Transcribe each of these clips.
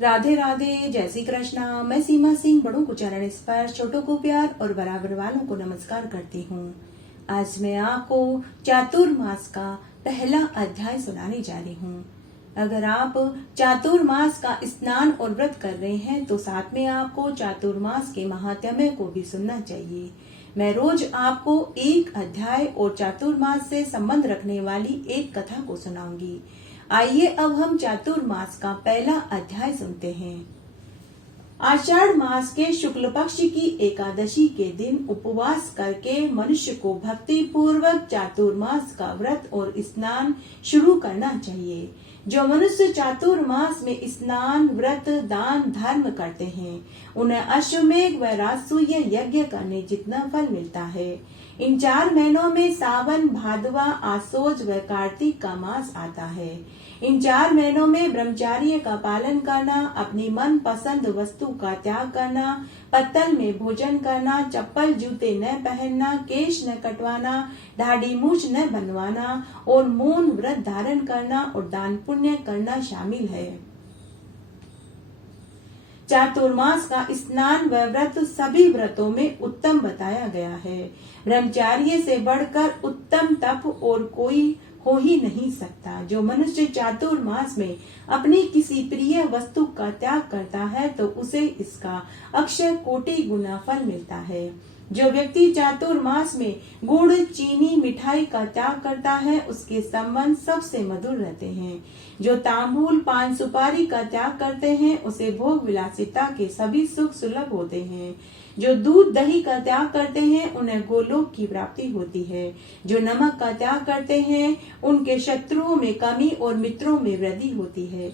राधे राधे, जय श्री कृष्णा। मैं सीमा सिंह बड़ों को चरण स्पर्श, छोटों को प्यार और बराबर वालों को नमस्कार करती हूँ। आज मैं आपको चातुर्मास का पहला अध्याय सुनाने जा रही हूँ। अगर आप चातुर्मास का स्नान और व्रत कर रहे हैं तो साथ में आपको चातुर्मास के महात्म्य को भी सुनना चाहिए। मैं रोज आपको एक अध्याय और चातुर्मास से संबंध रखने वाली एक कथा को सुनाऊंगी। आइए अब हम चातुर्मास का पहला अध्याय सुनते हैं। आषाढ़ मास के शुक्ल पक्ष की एकादशी के दिन उपवास करके मनुष्य को भक्ति पूर्वक चातुर्मास का व्रत और स्नान शुरू करना चाहिए। जो मनुष्य चातुर्मास में स्नान, व्रत, दान, धर्म करते हैं उन्हें अश्वमेघ व राजसूय यज्ञ करने जितना फल मिलता है। इन 4 महीनों में सावन, भादवा, आसोज व कार्तिक का मास आता है। इन 4 महीनों में ब्रह्मचर्य का पालन करना, अपनी मन पसंद वस्तु का त्याग करना, पत्तल में भोजन करना, चप्पल जूते न पहनना, केश न कटवाना, दाढ़ी मूछ न बनवाना और मौन व्रत धारण करना और दान पुण्य करना शामिल है। चातुर्मास का स्नान व व्रत सभी व्रतों में उत्तम बताया गया है। ब्रह्मचर्य से बढ़कर उत्तम तप और कोई हो ही नहीं सकता। जो मनुष्य चातुर्मास में अपनी किसी प्रिय वस्तु का त्याग करता है तो उसे इसका अक्षय कोटि गुना फल मिलता है। जो व्यक्ति चातुर्मास में गुड़, चीनी, मिठाई का त्याग करता है उसके संबंध सबसे मधुर रहते हैं। जो तांबूल, पान, सुपारी का त्याग करते हैं उसे भोग विलासिता के सभी सुख सुलभ होते हैं। जो दूध, दही का त्याग करते हैं उन्हें गोलोक की प्राप्ति होती है। जो नमक का त्याग करते हैं उनके शत्रुओं में कमी और मित्रों में वृद्धि होती है।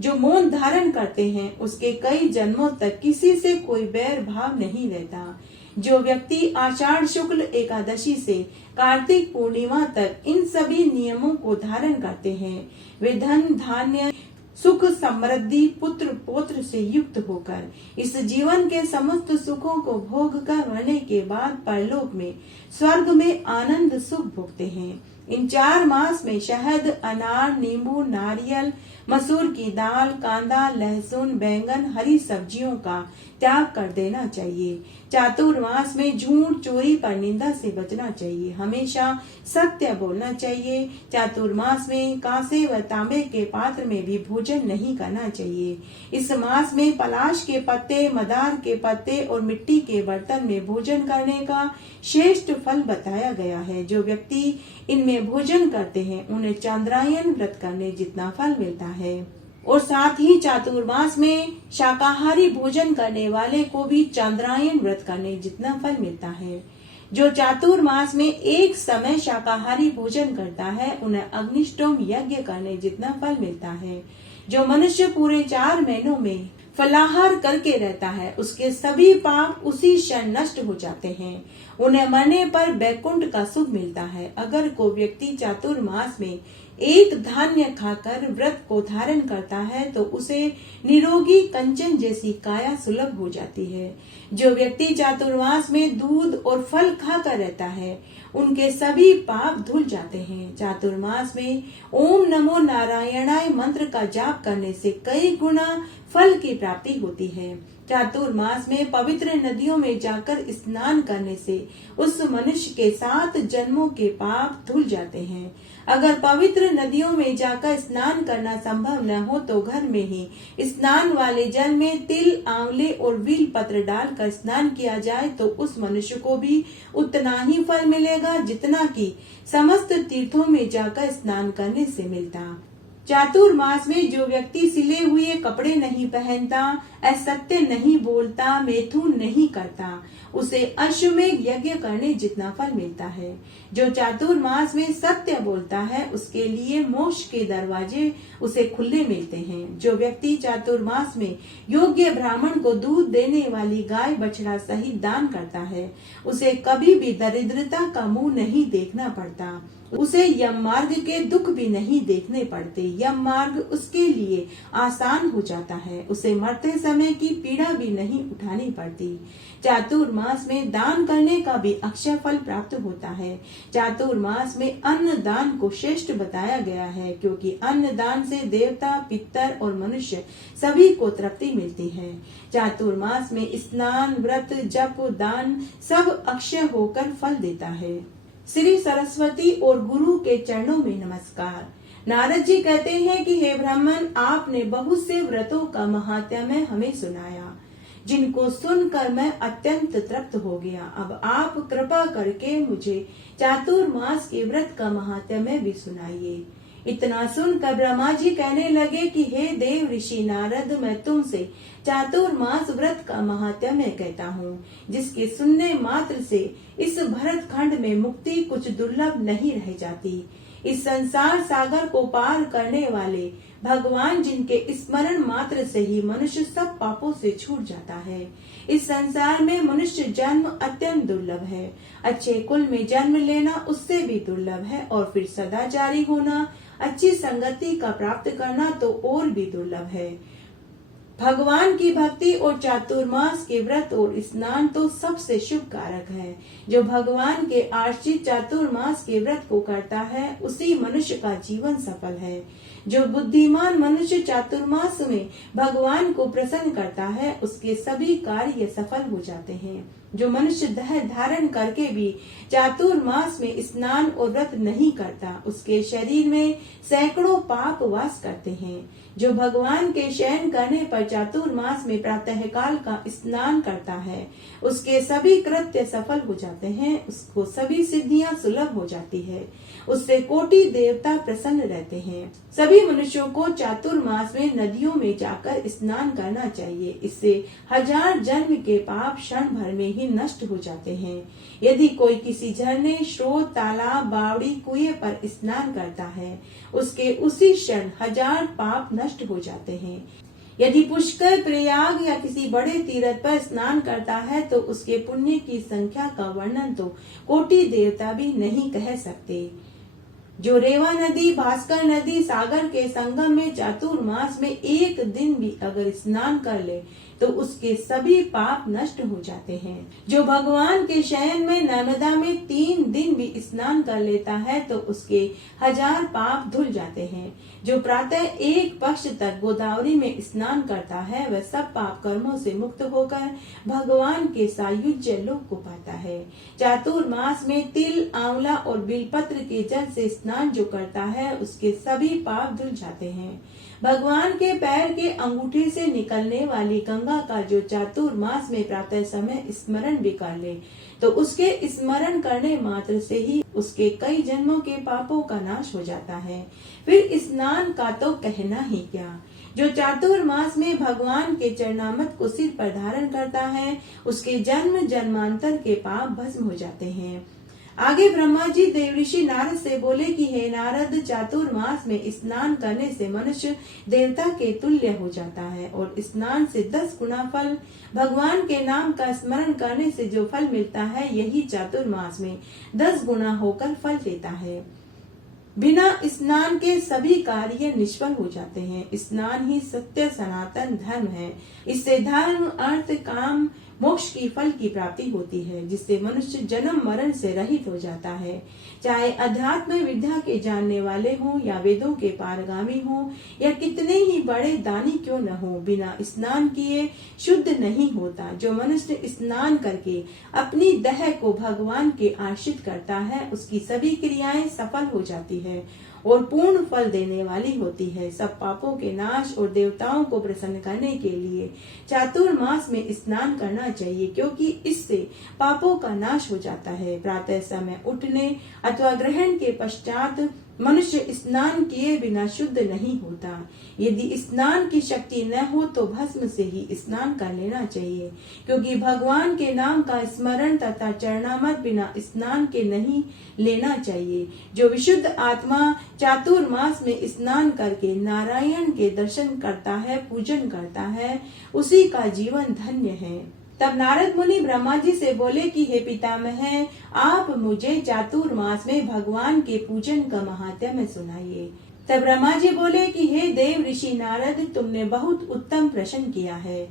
जो मौन धारण करते हैं उसके कई जन्मों तक किसी से कोई बैर भाव नहीं रहता। जो व्यक्ति आषाढ़ शुक्ल एकादशी से कार्तिक पूर्णिमा तक इन सभी नियमों को धारण करते हैं वे धन, धान्य, सुख, समृद्धि, पुत्र पौत्र से युक्त होकर इस जीवन के समस्त सुखों को भोग कर मरने के बाद परलोक में स्वर्ग में आनंद सुख भोगते हैं। इन 4 मास में शहद, अनार, नींबू, नारियल, मसूर की दाल, कांदा, लहसुन, बैंगन, हरी सब्जियों का त्याग कर देना चाहिए। चातुर्मास में झूठ, चोरी पर निंदा से बचना चाहिए। हमेशा सत्य बोलना चाहिए। चातुर्मास में कांसे व तांबे के पात्र में भी भोजन नहीं करना चाहिए। इस मास में पलाश के पत्ते, मदार के पत्ते और मिट्टी के बर्तन में भोजन करने का श्रेष्ठ फल बताया गया है। जो व्यक्ति इनमें भोजन करते हैं उन्हें चांद्रायन व्रत करने जितना फल मिलता है। और साथ ही चातुर्मास में शाकाहारी भोजन करने वाले को भी चांद्रायन व्रत करने जितना फल मिलता है। जो चातुर्मास में एक समय शाकाहारी भोजन करता है उन्हें अग्निष्टोम यज्ञ करने जितना फल मिलता है। जो मनुष्य पूरे 4 महीनों में फलाहार करके रहता है उसके सभी पाप उसी क्षण नष्ट हो जाते हैं। उन्हें मरने पर बैकुंठ का सुख मिलता है। अगर कोई व्यक्ति चातुर्मास में एक धान्य खाकर व्रत को धारण करता है तो उसे निरोगी कंचन जैसी काया सुलभ हो जाती है। जो व्यक्ति चातुर्मास में दूध और फल खाकर रहता है उनके सभी पाप धुल जाते हैं। चातुर्मास में ओम नमो नारायणाय मंत्र का जाप करने से कई गुना फल की प्राप्ति होती है। चातुर्मास में पवित्र नदियों में जाकर स्नान करने से उस मनुष्य के 7 जन्मों के पाप धुल जाते हैं। अगर पवित्र नदियों में जाकर स्नान करना संभव न हो तो घर में ही स्नान वाले जल में तिल, आंवले और बेल पत्र डालकर स्नान किया जाए तो उस मनुष्य को भी उतना ही फल मिलेगा जितना कि समस्त तीर्थों में जाकर स्नान करने से मिलता। चातुर्मास में जो व्यक्ति सिले हुए कपड़े नहीं पहनता, असत्य नहीं बोलता, मैथुन नहीं करता उसे अश्वमेघ यज्ञ करने जितना फल मिलता है। जो चातुर्मास में सत्य बोलता है उसके लिए मोक्ष के दरवाजे उसे खुले मिलते हैं। जो व्यक्ति चातुर्मास में योग्य ब्राह्मण को दूध देने वाली गाय, बछड़ा सहित दान करता है उसे कभी भी दरिद्रता का मुंह नहीं देखना पड़ता। उसे यम मार्ग के दुख भी नहीं देखने पड़ते। यम मार्ग उसके लिए आसान हो जाता है। उसे मरते समय की पीड़ा भी नहीं उठानी पड़ती। चातुर्मास में दान करने का भी अक्षय फल प्राप्त होता है। चातुर्मास में अन्न दान को श्रेष्ठ बताया गया है, क्योंकि अन्न दान से देवता, पितर और मनुष्य सभी को तृप्ति मिलती है। चातुर्मास में स्नान, व्रत, जप, दान सब अक्षय होकर फल देता है। श्री सरस्वती और गुरु के चरणों में नमस्कार। नारद जी कहते हैं कि हे ब्राह्मण, आपने बहुत से व्रतों का महात्म्य हमें सुनाया, जिनको सुनकर मैं अत्यंत तृप्त हो गया। अब आप कृपा करके मुझे चातुर्मास के व्रत का महात्म्य भी सुनाइए। इतना सुनकर ब्रह्मा जी कहने लगे कि हे देव ऋषि नारद, मैं तुमसे चातुर्मास व्रत का महात्म्य कहता हूँ, जिसके सुनने मात्र से इस भरत खंड में मुक्ति कुछ दुर्लभ नहीं रह जाती। इस संसार सागर को पार करने वाले भगवान, जिनके स्मरण मात्र से ही मनुष्य सब पापों से छूट जाता है। इस संसार में मनुष्य जन्म अत्यंत दुर्लभ है। अच्छे कुल में जन्म लेना उससे भी दुर्लभ है, और फिर सदाचारी होना, अच्छी संगति का प्राप्त करना तो और भी दुर्लभ है। भगवान की भक्ति और चातुर्मास के व्रत और स्नान तो सबसे शुभ कारक है। जो भगवान के आश्रित चातुर्मास के व्रत को करता है, उसी मनुष्य का जीवन सफल है। जो बुद्धिमान मनुष्य चातुर्मास में भगवान को प्रसन्न करता है, उसके सभी कार्य सफल हो जाते हैं। जो मनुष्य धैर्य धारण करके भी चातुर्मास में स्नान और व्रत नहीं करता, उसके शरीर में सैकड़ों पाप वास करते हैं। जो भगवान के शयन करने पर चातुर्मास में प्रातः काल का स्नान करता है, उसके सभी कृत्य सफल हो जाते हैं, उसको सभी सिद्धियां सुलभ हो जाती है, उससे कोटि देवता प्रसन्न रहते हैं। सभी मनुष्यों को चातुर्मास में नदियों में जाकर स्नान करना चाहिए। इससे 1000 जन्म के पाप क्षण भर में ही नष्ट हो जाते हैं। यदि कोई किसी झरने, स्रोत, तालाब, बावड़ी, कुएं पर स्नान करता है, उसके उसी क्षण 1000 पाप नष्ट हो जाते हैं। यदि पुष्कर, प्रयाग या किसी बड़े तीर्थ पर स्नान करता है, तो उसके पुण्य की संख्या का वर्णन तो कोटि देवता भी नहीं कह सकते। जो रेवा नदी, भास्कर नदी, सागर के संगम में चातुर्मास में एक दिन भी अगर स्नान कर ले, तो उसके सभी पाप नष्ट हो जाते हैं। जो भगवान के शयन में नर्मदा में 3 दिन भी स्नान कर लेता है, तो उसके 1000 पाप धुल जाते हैं। जो प्रातः एक पक्ष तक गोदावरी में स्नान करता है, वह सब पाप कर्मों से मुक्त होकर भगवान के सायुज्य लोक को पाता है। चातुर्मास में तिल, आंवला और बिलपत्र के जल से स्नान जो करता है, उसके सभी पाप धुल जाते हैं। भगवान के पैर के अंगूठे से निकलने वाली गंगा का जो चातुर्मास में प्रातः समय स्मरण भी कर ले, तो उसके स्मरण करने मात्र से ही उसके कई जन्मों के पापों का नाश हो जाता है। फिर स्नान का तो कहना ही क्या। जो चातुर्मास में भगवान के चरणामृत को सिर पर धारण करता है, उसके जन्म जन्मांतर के पाप भस्म हो जाते हैं। आगे ब्रह्मा जी देवऋषि नारद से बोले कि हे नारद, चातुर्मास में स्नान करने से मनुष्य देवता के तुल्य हो जाता है, और स्नान से 10 गुना फल, भगवान के नाम का स्मरण करने से जो फल मिलता है, यही चातुर्मास में 10 गुना होकर फल देता है। बिना स्नान के सभी कार्य निष्फल हो जाते हैं। स्नान ही सत्य सनातन धर्म है। इससे धर्म, अर्थ, काम, मोक्ष की फल की प्राप्ति होती है, जिससे मनुष्य जन्म मरण से रहित हो जाता है। चाहे अध्यात्म विद्या के जानने वाले हों या वेदों के पारगामी हों या कितने ही बड़े दानी क्यों न हो, बिना स्नान किए शुद्ध नहीं होता। जो मनुष्य स्नान करके अपनी देह को भगवान के आश्रित करता है, उसकी सभी क्रियाएं सफल हो जाती है और पूर्ण फल देने वाली होती है। सब पापों के नाश और देवताओं को प्रसन्न करने के लिए चातुर्मास में स्नान करना चाहिए, क्योंकि इससे पापों का नाश हो जाता है। प्रातः समय उठने अथवा ग्रहण के पश्चात मनुष्य स्नान किए बिना शुद्ध नहीं होता। यदि स्नान की शक्ति न हो तो भस्म से ही स्नान कर लेना चाहिए, क्योंकि भगवान के नाम का स्मरण तथा चरणामृत बिना स्नान के नहीं लेना चाहिए। जो विशुद्ध आत्मा चातुर्मास में स्नान करके नारायण के दर्शन करता है, पूजन करता है, उसी का जीवन धन्य है। तब नारद मुनि ब्रह्मा जी से बोले कि हे पितामह, आप मुझे चातुर्मास में भगवान के पूजन का महात्म्य सुनाइए। तब ब्रह्मा जी बोले कि हे देव ऋषि नारद, तुमने बहुत उत्तम प्रश्न किया है।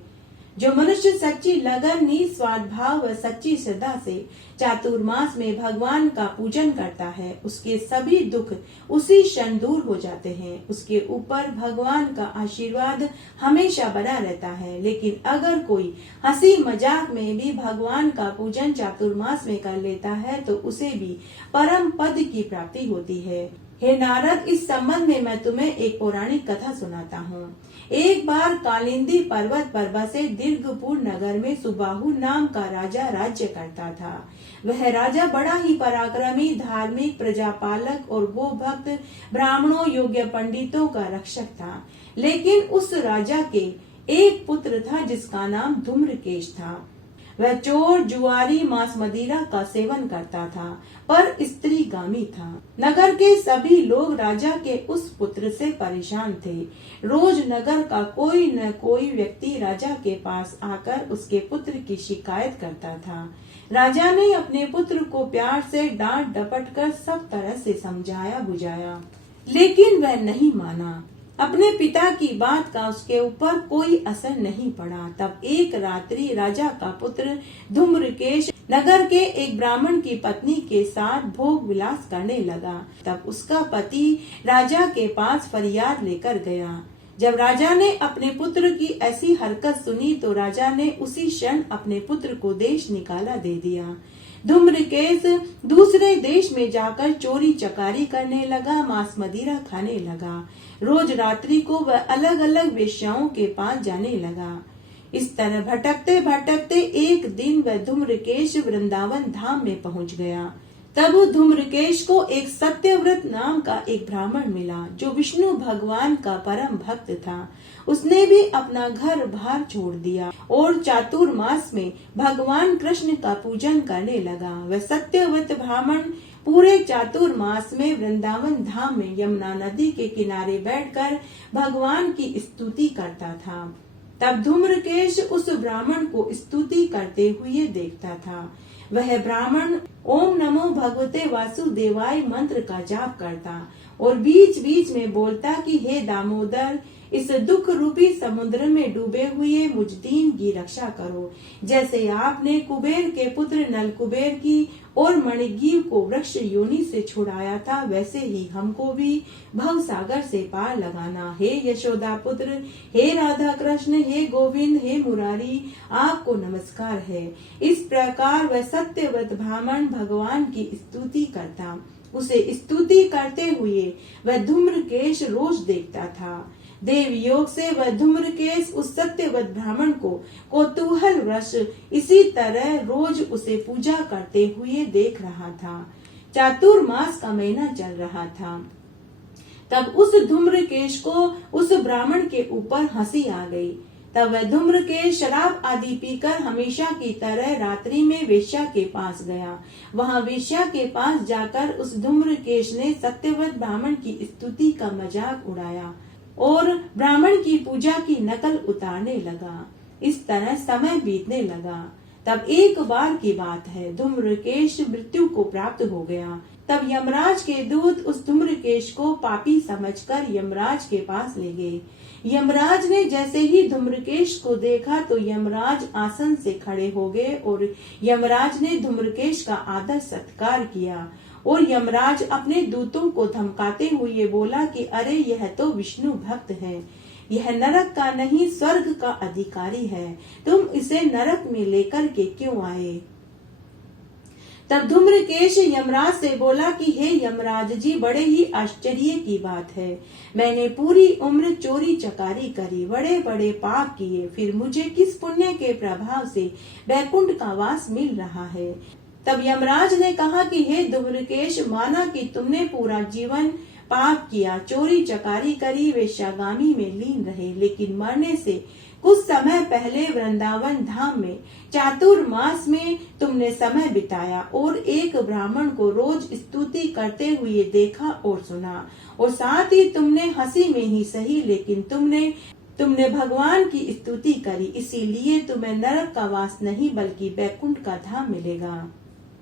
जो मनुष्य सच्ची लगन, निस्वार्थ भाव व सच्ची श्रद्धा से चातुर्मास में भगवान का पूजन करता है, उसके सभी दुख उसी क्षण दूर हो जाते हैं। उसके ऊपर भगवान का आशीर्वाद हमेशा बना रहता है। लेकिन अगर कोई हंसी मजाक में भी भगवान का पूजन चातुर्मास में कर लेता है तो उसे भी परम पद की प्राप्ति होती है। हे नारद, इस संबंध में मैं तुम्हें एक पौराणिक कथा सुनाता हूँ। एक बार कालिंदी पर्वत पर बसे दीर्घपुर नगर में सुबाहु नाम का राजा राज्य करता था। वह राजा बड़ा ही पराक्रमी, धार्मिक, प्रजापालक और गो भक्त, ब्राह्मणों, योग्य पंडितों का रक्षक था। लेकिन उस राजा के एक पुत्र था जिसका नाम धूम्रकेश था। वह चोर, जुआरी, मांस मदिरा का सेवन करता था, पर स्त्रीगामी था। नगर के सभी लोग राजा के उस पुत्र से परेशान थे। रोज नगर का कोई न कोई व्यक्ति राजा के पास आकर उसके पुत्र की शिकायत करता था। राजा ने अपने पुत्र को प्यार से डांट डपट कर सब तरह से समझाया बुझाया, लेकिन वह नहीं माना। अपने पिता की बात का उसके ऊपर कोई असर नहीं पड़ा। तब एक रात्रि राजा का पुत्र धूम्रकेश नगर के एक ब्राह्मण की पत्नी के साथ भोग विलास करने लगा। तब उसका पति राजा के पास फरियाद लेकर गया। जब राजा ने अपने पुत्र की ऐसी हरकत सुनी तो राजा ने उसी क्षण अपने पुत्र को देश निकाला दे दिया। धूम्रकेश दूसरे देश में जाकर चोरी चकारी करने लगा, मांस मदिरा खाने लगा। रोज रात्रि को वह अलग अलग वेश्याओं के पास जाने लगा। इस तरह भटकते भटकते एक दिन वह धूम्रकेश वृंदावन धाम में पहुंच गया। तब धूम्रकेश को एक सत्यव्रत नाम का एक ब्राह्मण मिला जो विष्णु भगवान का परम भक्त था। उसने भी अपना घर बार छोड़ दिया और चातुर्मास में भगवान कृष्ण का पूजन करने लगा। वह सत्यव्रत ब्राह्मण पूरे चातुर्मास में वृंदावन धाम में यमुना नदी के किनारे बैठकर भगवान की स्तुति करता था। तब धूम्रकेश उस ब्राह्मण को स्तुति करते हुए देखता था। वह ब्राह्मण ओम नमो भगवते वासुदेवाय मंत्र का जाप करता और बीच बीच में बोलता कि हे दामोदर, इस दुख रूपी समुद्र में डूबे हुए मुझ दीन की रक्षा करो। जैसे आपने कुबेर के पुत्र नल कुबेर की और मणिग्रीव को वृक्ष योनि से छुड़ाया था, वैसे ही हमको भी भव सागर से पार लगाना। हे यशोदा पुत्र, हे राधा कृष्ण, हे गोविंद, हे मुरारी, आपको नमस्कार है। इस प्रकार वह सत्यव्रत ब्राह्मण भगवान की स्तुति करता। उसे स्तुति करते हुए वह धूम्रकेश रोज देखता था। देव योग से वह धूम्रकेश उस सत्यव्रत ब्राह्मण को कौतूहल वश इसी तरह रोज उसे पूजा करते हुए देख रहा था। चातुर्मास का महीना चल रहा था। तब उस धूम्रकेश को उस ब्राह्मण के ऊपर हंसी आ गई। तब वह धूम्रकेश शराब आदि पीकर हमेशा की तरह रात्रि में वेश्या के पास गया। वहां वेश्या के पास जाकर उस धूम्रकेश ने सत्यव्रत ब्राह्मण की स्तुति का मजाक उड़ाया और ब्राह्मण की पूजा की नकल उतारने लगा। इस तरह समय बीतने लगा। तब एक बार की बात है, धूम्रकेश मृत्यु को प्राप्त हो गया। तब यमराज के दूत उस धूम्रकेश को पापी समझकर यमराज के पास ले गए। यमराज ने जैसे ही धूम्रकेश को देखा तो यमराज आसन से खड़े हो गए और यमराज ने धूम्रकेश का आदर सत्कार किया। और यमराज अपने दूतों को धमकाते हुए बोला कि अरे, यह तो विष्णु भक्त है, यह नरक का नहीं स्वर्ग का अधिकारी है, तुम इसे नरक में लेकर के क्यों आए। तब धूम्रकेश यमराज से बोला कि हे यमराज जी, बड़े ही आश्चर्य की बात है। मैंने पूरी उम्र चोरी चकारी करी, बड़े बड़े पाप किए, फिर मुझे किस पुण्य के प्रभाव से वैकुंठ का वास मिल रहा है। तब यमराज ने कहा कि हे धूम्रकेश, माना कि तुमने पूरा जीवन पाप किया, चोरी चकारी करी, वेश्यागामी में लीन रहे, लेकिन मरने से कुछ समय पहले वृंदावन धाम में चातुर्मास में तुमने समय बिताया और एक ब्राह्मण को रोज स्तुति करते हुए देखा और सुना, और साथ ही तुमने हंसी में ही सही लेकिन तुमने तुमने भगवान की स्तुति करी, इसीलिए तुम्हें नरक का वास नहीं बल्कि बैकुंठ का धाम मिलेगा।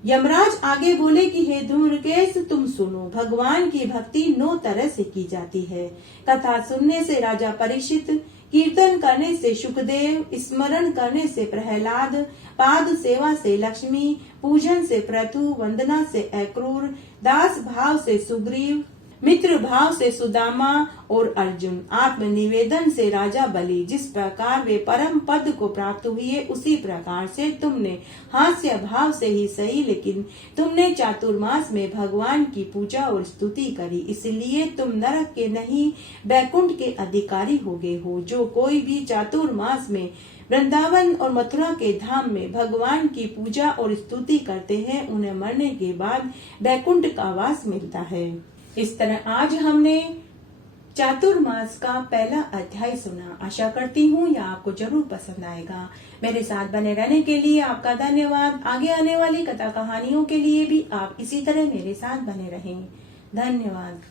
यमराज आगे बोले कि हे धूम्रकेश, तुम सुनो, भगवान की भक्ति 9 तरह से की जाती है। कथा सुनने से राजा परीक्षित, कीर्तन करने से सुखदेव, स्मरण करने से प्रहलाद, पाद सेवा से लक्ष्मी, पूजन से पृथु, वंदना से अक्रूर, दास भाव से सुग्रीव, मित्र भाव से सुदामा और अर्जुन, आत्मनिवेदन से राजा बलि। जिस प्रकार वे परम पद को प्राप्त हुए, उसी प्रकार से तुमने हास्य भाव से ही सही, लेकिन तुमने चातुर्मास में भगवान की पूजा और स्तुति करी, इसलिए तुम नरक के नहीं बैकुंठ के अधिकारी हो गए हो। जो कोई भी चातुर्मास में वृंदावन और मथुरा के धाम में भगवान की पूजा और स्तुति करते हैं, उन्हें मरने के बाद बैकुंठ का वास मिलता है। इस तरह आज हमने चातुर्मास का पहला अध्याय सुना। आशा करती हूँ यह आपको जरूर पसंद आएगा। मेरे साथ बने रहने के लिए आपका धन्यवाद। आगे आने वाली कथा कहानियों के लिए भी आप इसी तरह मेरे साथ बने रहें। धन्यवाद।